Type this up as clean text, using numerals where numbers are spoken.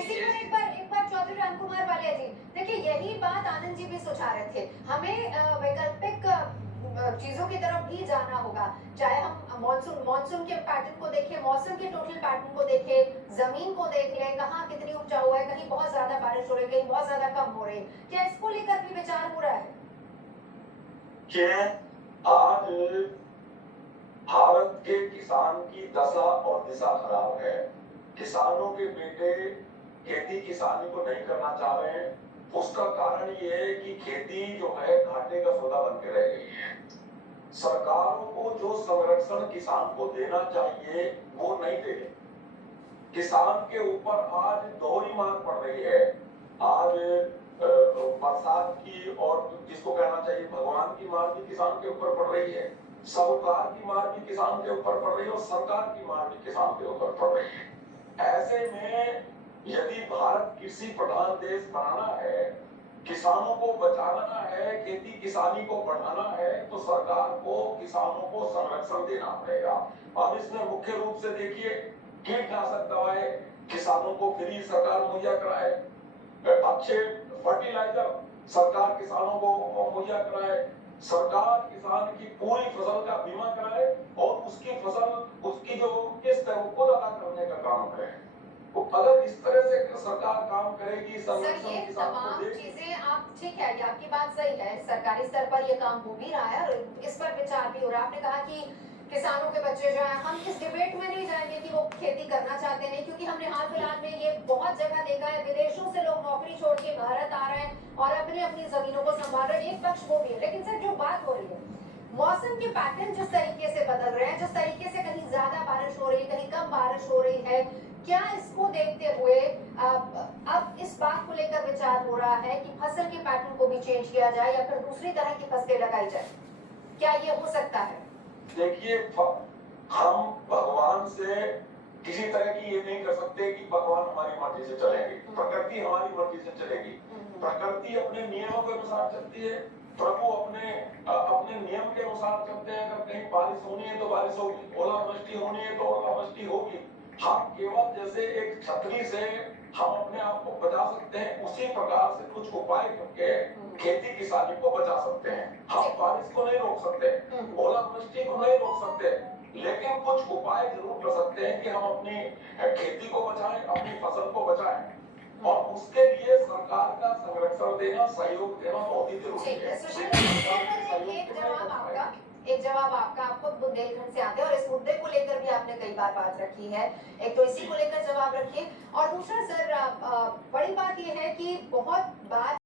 इसी पर एक बार चौधरी रामकुमार वालिया जी, देखिए यही बात आनंद जी भी सुझा रहे थे। हमें वैकल्पिक चीजों की तरफ भी जाना होगा, चाहे हम मानसून के पैटर्न को देखें, मौसम के टोटल पैटर्न को देखें, जमीन को देख लें, कहाँ कितनी उपजाऊ है, कहीं बहुत ज्यादा बारिश हो रही है, कहीं बहुत ज्यादा कम हो रही है। क्या इसको लेकर भी विचार हो रहा है? कि आज भारत के किसान की दशा और दिशा खराब है। किसानों के बेटे खेती किसानी को नहीं करना चाह रहे हैं। उसका कारण ये है कि खेती जो है घाटे का सौदा बन के रह गई है। सरकारों को जो संरक्षण किसान को देना चाहिए वो नहीं दे रही। किसान के ऊपर आज दोहरी मार पड़ रही है। आज बरसात की और जिसको कहना चाहिए भगवान की मार भी किसान के ऊपर पड़ रही है, साहूकार की मार भी किसान के ऊपर पड़ रही है और सरकार की मार भी किसान के ऊपर पड़ रही है। ऐसे में यदि भारत कृषि प्रधान देश बनाना है, किसानों को बचाना है, खेती किसानी को बढ़ाना है, तो सरकार को किसानों को संरक्षण देना पड़ेगा। अब इसमें मुख्य रूप से देखिए, कीटनाशक दवाएं किसानों को फ्री सरकार मुहैया कराए, अच्छे फर्टिलाइजर सरकार किसानों को मुहैया कराए, सरकार किसान की पूरी फसल का बीमा कराए और उसकी फसल उसकी जो किस्त है वो खुद अदा करने का काम करे। तो अगर इस तरह से सरकार काम करेगी, सर ये तमाम चीजें आप ठीक है, ये आपकी बात सही है, सरकारी स्तर पर ये काम हो भी रहा है और इस पर विचार भी हो रहा है। आपने कहा कि किसानों के बच्चे जो है, हम इस डिबेट में नहीं जाएंगे कि वो खेती करना चाहते नहीं, क्योंकि हमने हाल फिलहाल में ये बहुत जगह देखा है, विदेशों से लोग नौकरी छोड़ के भारत आ रहे हैं और अपनी अपनी जमीनों को संभाल रहे हैं। एक पक्ष वो भी है, लेकिन सर जो बात हो रही है, मौसम के पैटर्न जिस तरीके से बदल रहे हैं, जिस तरीके से कहीं ज्यादा बारिश हो रही है, कहीं कम बारिश हो रही है, क्या इसको देखते हुए अब इस बात को लेकर विचार हो रहा है कि फसल के पैटर्न को भी चेंज किया जाए या फिर दूसरी तरह की फसलें लगाई जाए? क्या ये हो सकता है? देखिए, हम भगवान से किसी तरह की ये नहीं कर सकते कि भगवान हमारी मर्जी से चलेंगे, प्रकृति हमारी मर्जी से चलेगी। प्रकृति अपने नियमों के अनुसार चलती है, प्रभु अपने अपने नियम के अनुसार चलते हैं। अगर कहीं बारिश होनी है तो बारिश होगी, ओलावृष्टि होनी है तो ओलावृष्टि होगी। हम केवल जैसे एक छतरी से हम अपने आप को बचा सकते हैं, उसी प्रकार से कुछ उपाय करके खेती किसानी को बचा सकते हैं। हम बारिश को नहीं रोक सकते, ओलावृष्टि को नहीं रोक सकते, लेकिन कुछ उपाय जरूर कर सकते हैं कि हम अपनी खेती को बचाएं, अपनी फसल को बचाएं, और उसके लिए सरकार का संरक्षण देना, सहयोग देना बहुत ही जरूरी है। एक जवाब आपका, आप खुद बुंदेलखंड से आते हैं और इस मुद्दे को लेकर भी आपने कई बार बात रखी है, एक तो इसी को लेकर जवाब रखिए, और दूसरा सर बड़ी बात यह है कि बहुत बार